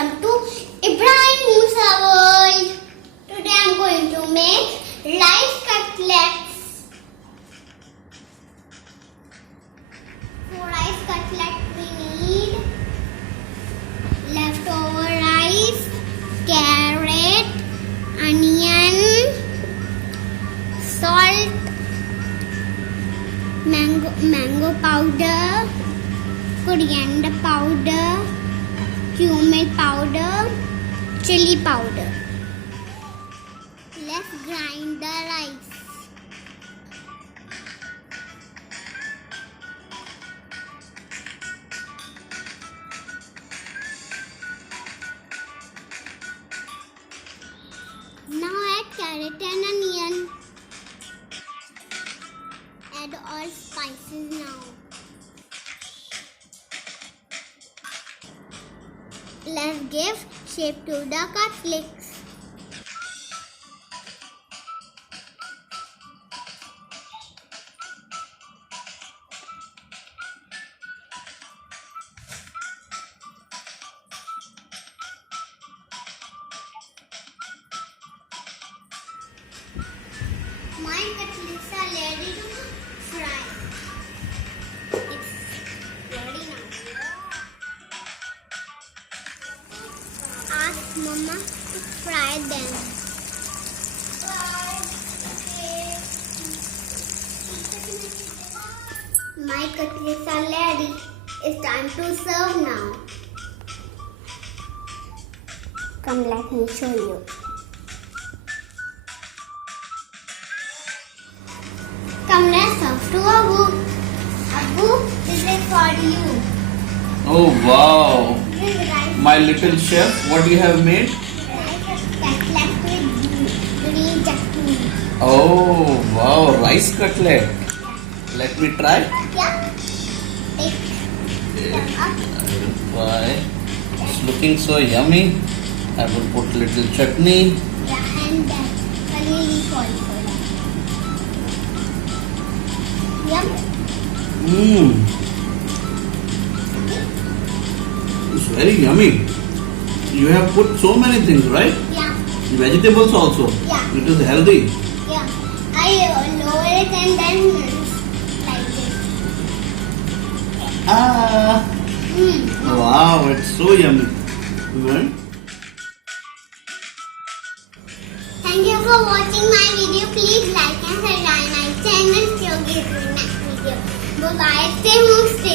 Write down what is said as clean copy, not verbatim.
welcome to IBRAHEEM's world. Today I'm going to make rice cutlets. For rice cutlet we need leftover rice, carrot, onion, salt, mango powder, coriander powder, cumin powder, chili powder. Let's grind the rice. Now add carrot and onion. Add all spices now. Let's give shape to the cutlets. My cutlets are ready to fry. It's ready now. Ask Mama to fry them. My cutlets are ready. It's time to serve now. Come, let me show you. Come, let's serve to Abu. Abu, this is for you. Oh wow! This is rice. My little chef, what you have made? Rice cutlet with green chutney. Oh wow, rice cutlet. Let me try. Yeah. Take Okay, them up. I will try. It's looking so yummy. I will put little chutney. Yeah, and then paneer leaf also. Yum. Mmm. It's very yummy. You have put so many things, right? Yeah. Vegetables also. Yeah. It is healthy. Yeah. I lower it and then like this. Ah. Wow, it's so yummy. Good. Thank you for watching my video. Please like and subscribe my channel. See you again in the next video. Bye bye. Stay home. Stay